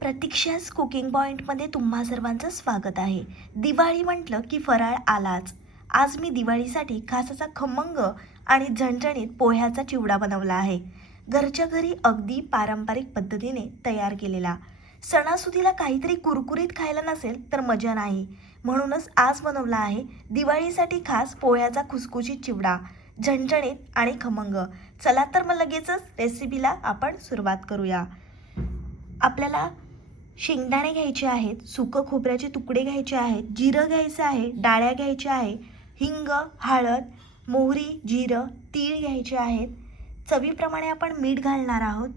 प्रतीक्षाच cooking पॉईंटमध्ये तुम्हा सर्वांचं स्वागत आहे. दिवाळी म्हटलं की फराळ आलाच. आज मी दिवाळीसाठी खासाचा खमंग आणि झणझणीत पोह्याचा चिवडा बनवला आहे. घरच्या घरी अगदी पारंपरिक पद्धतीने तयार केलेला. सणासुदीला काहीतरी कुरकुरीत खायला नसेल तर मजा नाही. म्हणूनच आज बनवला आहे दिवाळीसाठी खास पोह्याचा खुसखुशीत चिवडा झणझणीत आणि खमंग. चला तर मग लगेचच रेसिपीला आपण सुरुवात करूया. आपल्याला शेंगदाणे घ्यायचे आहेत सुकं खोबऱ्याचे तुकडे घ्यायचे आहेत जिरं घ्यायचं आहे डाळ्या घ्यायच्या आहे हिंग हळद मोहरी जिरं तीळ घ्यायचे आहेत. चवीप्रमाणे आपण मीठ घालणार आहोत.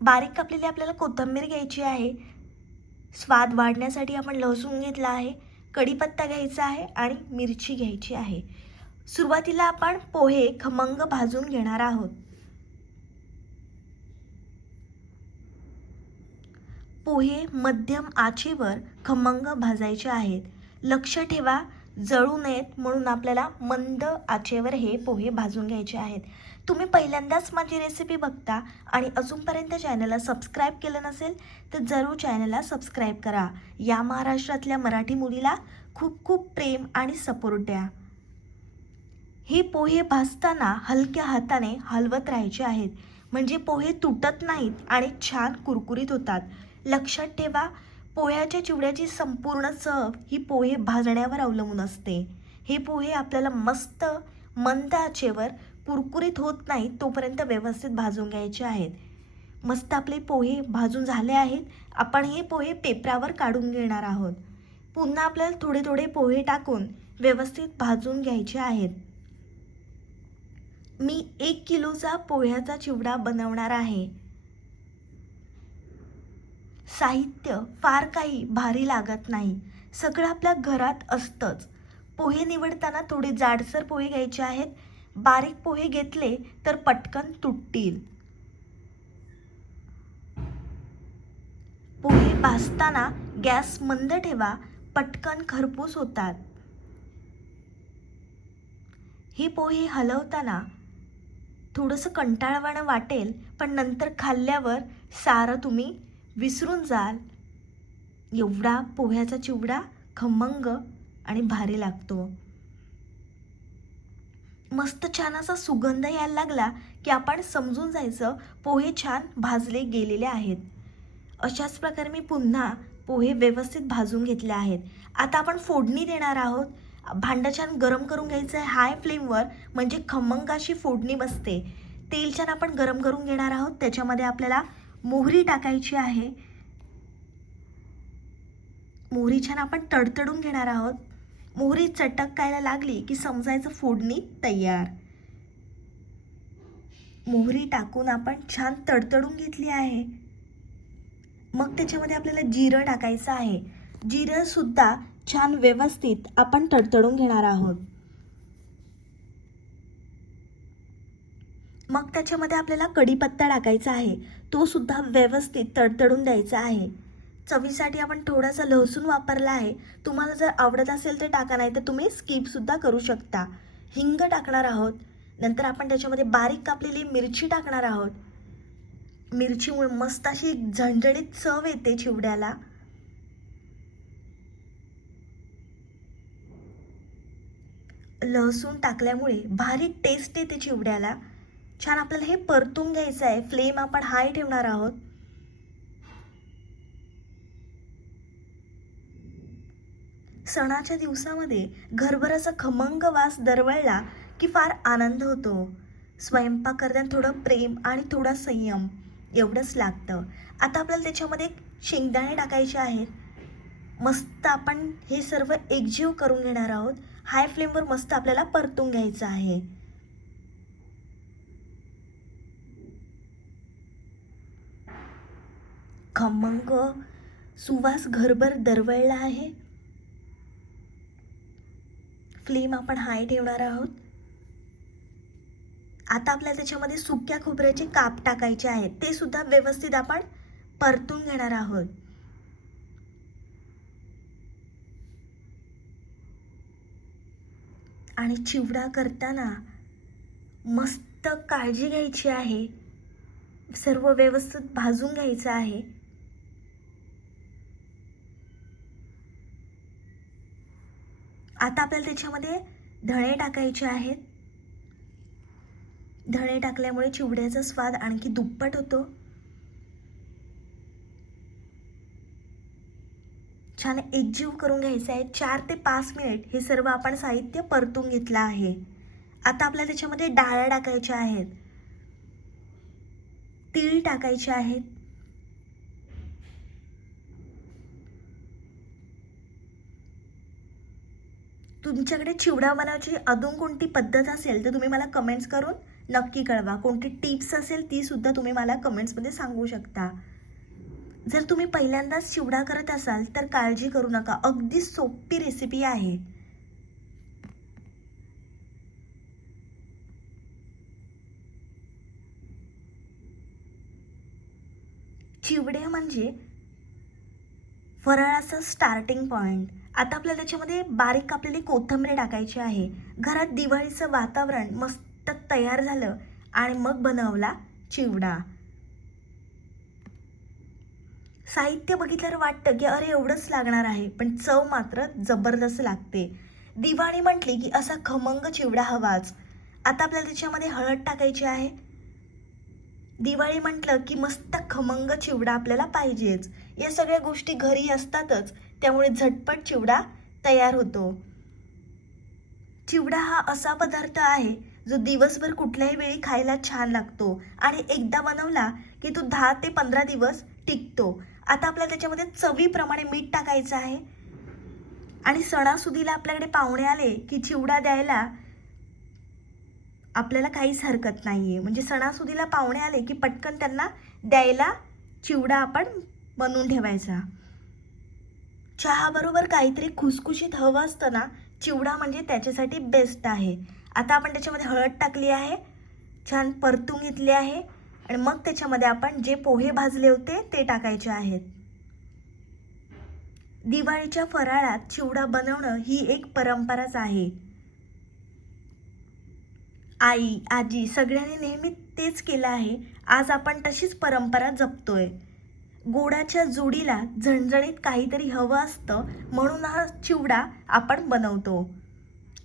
बारीक कापलेली आपल्याला कोथिंबीर घ्यायची आहे. स्वाद वाढण्यासाठी आपण लसूण घेतला आहे कढीपत्ता घ्यायचा आहे आणि मिरची घ्यायची आहे. सुरुवातीला आपण पोहे खमंग भाजून घेणार आहोत. पोहे मध्यम आचेवर खमंग भाजायचे आहेत. लक्ष ठेवा जळू नयेत म्हणून आपल्याला मंद आचेवर हे पोहे भाजून घ्यायचे आहेत. तुम्ही पहिल्यांदाच माझी रेसिपी बघता आणि अजूनपर्यंत चॅनलला सबस्क्राईब केलं नसेल तर जरूर चॅनलला सबस्क्राईब करा. या महाराष्ट्रातल्या मराठी मुलीला खूप खूप प्रेम आणि सपोर्ट द्या. हे पोहे भाजताना हलक्या हाताने हलवत राहायचे आहेत. म्हणजे पोहे तुटत नाहीत आणि छान कुरकुरीत होतात. लक्षात ठेवा पोह्याच्या चिवड्याची संपूर्ण चव ही पोहे भाजण्यावर अवलंबून असते. हे पोहे आपल्याला मस्त मंद आचेवर कुरकुरीत होत नाही तोपर्यंत व्यवस्थित भाजून घ्यायचे आहेत. मस्त आपले पोहे भाजून झाले आहेत. आपण हे पोहे पेपरावर काढून घेणार आहोत. पुन्हा आपल्याला थोडे थोडे पोहे टाकून व्यवस्थित भाजून घ्यायचे आहेत. मी एक किलोचा पोह्याचा चिवडा बनवणार आहे. साहित्य फार काही भारी लागत नाही. सगळं आपल्या घरात असतंच. पोहे निवडताना थोडे जाडसर पोहे घ्यायचे आहेत. बारीक पोहे घेतले तर पटकन तुटतील. पोहे भाजताना गॅस मंद ठेवा पटकन खरपूस होतात. हे पोहे हलवताना थोडंसं कंटाळवाणं वाटेल पण नंतर खाल्ल्यावर सारं तुम्ही विसरून जाल. एवढा पोह्याचा चिवडा खमंग आणि भारी लागतो. मस्त छान असा सुगंध यायला लागला की आपण समजून जायचं पोहे छान भाजले गेलेले आहेत. अशाच प्रकारे मी पुन्हा पोहे व्यवस्थित भाजून घेतले आहेत. आता आपण फोडणी देणार आहोत. भांडं छान गरम करून घ्यायचं आहे. हाय फ्लेमवर म्हणजे खमंग अशी फोडणी बसते. तेल छान आपण गरम करून घेणार आहोत. त्याच्यामध्ये आपल्याला मोहरी टाकायची आहे. मोहरी छान आपण तडतडून घेणार आहोत. मोहरी चटकायला लागली की समजायचं फोडणी तयार. मोहरी टाकून आपण छान तडतडून घेतली आहे. मग त्याच्यामध्ये आपल्याला जिरं टाकायचं आहे. जिरं सुद्धा छान व्यवस्थित आपण तडतडून घेणार आहोत. मग त्याच्यामध्ये आपल्याला कढीपत्ता टाकायचा आहे. तो सुद्धा व्यवस्थित तडतडून द्यायचा आहे. चवीसाठी आपण थोडासा लसूण वापरला आहे. तुम्हाला जर आवडत असेल तर टाका नाही तर तुम्ही स्किपसुद्धा करू शकता. हिंग टाकणार आहोत. नंतर आपण त्याच्यामध्ये बारीक कापलेली मिरची टाकणार आहोत. मिरचीमुळे मस्त अशी झणझणीत चव येते चिवड्याला. लसूण टाकल्यामुळे भारी टेस्ट येते चिवड्याला. छान आपल्याला हे परतून घ्यायचं आहे. फ्लेम आपण हाय ठेवणार आहोत. सणाच्या दिवसामध्ये घरभर असा खमंग वास दरवळला की फार आनंद होतो. स्वयंपाक करताना थोडं प्रेम आणि थोडा संयम एवढंच लागतं. आता आपल्याला त्याच्यामध्ये शेंगदाणे टाकायचे आहेत. मस्त आपण हे सर्व एकजीव करून घेणार आहोत. हाय फ्लेमवर मस्त आपल्याला परतून घ्यायचं आहे. खमंग सुवास घरभर दरवळला आहे. फ्लेम आपण हाय ठेवणार आहोत. आता आपल्या त्याच्यामध्ये सुक्या खोबऱ्याचे काप टाकायचे आहेत. ते सुद्धा व्यवस्थित आपण परतून घेणार आहोत. आणि चिवडा करताना मस्त काळजी घ्यायची आहे. सर्व व्यवस्थित भाजून घ्यायचं आहे. आता आपल्याला त्याच्यामध्ये धणे टाकायचे आहेत. धणे टाकल्यामुळे चिवड्याचा स्वाद आणखी दुप्पट होतो. छान एकजीव करून घ्यायचं आहे. चार ते पाच मिनिट हे सर्व आपण साहित्य परतून घेतलं आहे. आता आपल्याला त्याच्यामध्ये डाळ टाकायच्या आहेत. तीळ टाकायचे आहेत. तुमच्याकडे चिवडा बनवायची अजून कोणती पद्धत असेल तर तुम्ही मला कमेंट्स करून नक्की कळवा. कोणती टिप्स असेल ती सुद्धा तुम्ही मला कमेंट्समध्ये सांगू शकता. जर तुम्ही पहिल्यांदाच चिवडा करत असाल तर काळजी करू नका. अगदी सोपी रेसिपी आहे. चिवडे म्हणजे फराळाचं स्टार्टिंग पॉइंट आता आपल्याला त्याच्यामध्ये बारीक कापलेली कोथिंबीर टाकायची आहे. घरात दिवाळीचं वातावरण मस्त तयार झालं आणि मग बनवला चिवडा. साहित्य बघितल्यावर वाटतं की अरे एवढंच लागणार आहे पण चव मात्र जबरदस्त लागते. दिवाळी म्हटली की असा खमंग चिवडा हवाच. आता आपल्याला त्याच्यामध्ये हळद टाकायची आहे. दिवाळी म्हटलं की मस्त खमंग चिवडा आपल्याला पाहिजेच. या सगळ्या गोष्टी घरी असतातच. त्यामुळे झटपट चिवडा तयार होतो. चिवडा हा असा पदार्थ आहे जो दिवसभर कुठल्याही वेळी खायला छान लागतो आणि एकदा बनवला की तो दहा ते पंधरा दिवस टिकतो. आता आपल्याला त्याच्यामध्ये चवीप्रमाणे मीठ टाकायचं आहे. आणि सणासुदीला आपल्याकडे पाहुणे आले की चिवडा द्यायला आपल्याला काहीच हरकत नाही आहे म्हणजे सणासुदीला पाहुणे आले की पटकन त्यांना द्यायला चिवडा आपण बनवून ठेवायचा. चहाबरोबर काहीतरी खुसखुशीत हवं असतं ना चिवडा म्हणजे त्याच्यासाठी बेस्ट आहे. आता आपण त्याच्यामध्ये हळद टाकली आहे छान परतून घेतली आहे आणि मग त्याच्यामध्ये आपण जे पोहे भाजले होते ते टाकायचे आहेत. दिवाळीच्या फराळात चिवडा बनवणं ही एक परंपराच आहे. आई आजी सगळ्यांनी नेहमी तेच केलं आहे. आज आपण तशीच परंपरा जपतोय. गोडाच्या जोडीला झणझणीत काहीतरी हवं असतं म्हणून हा चिवडा आपण बनवतो.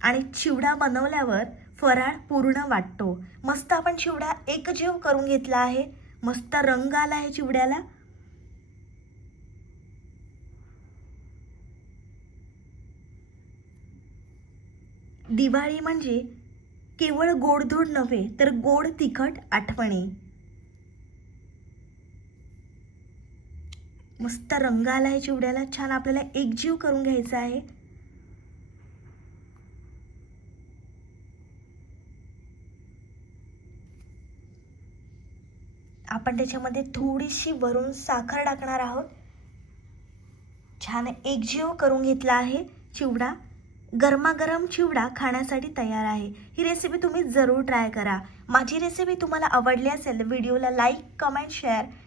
आणि चिवडा बनवल्यावर फराळ पूर्ण वाटतो. मस्त आपण चिवडा एकजीव करून घेतला आहे. मस्त रंग आला आहे चिवड्याला. दिवाळी म्हणजे केवळ गोडधोड नव्हे तर गोड तिखट आठवणी. मस्त रंग आला आहे चिवड्याला. छान आपल्याला एकजीव करून घ्यायचा आहे. आपण त्याच्यामध्ये थोडीशी वरून साखर टाकणार आहोत. छान एकजीव करून घेतला आहे चिवडा. गरमागरम चिवडा खाण्यासाठी तयार आहे. ही रेसिपी तुम्ही जरूर ट्राय करा. माझी रेसिपी तुम्हाला आवडली असेल व्हिडिओला लाईक कमेंट शेअर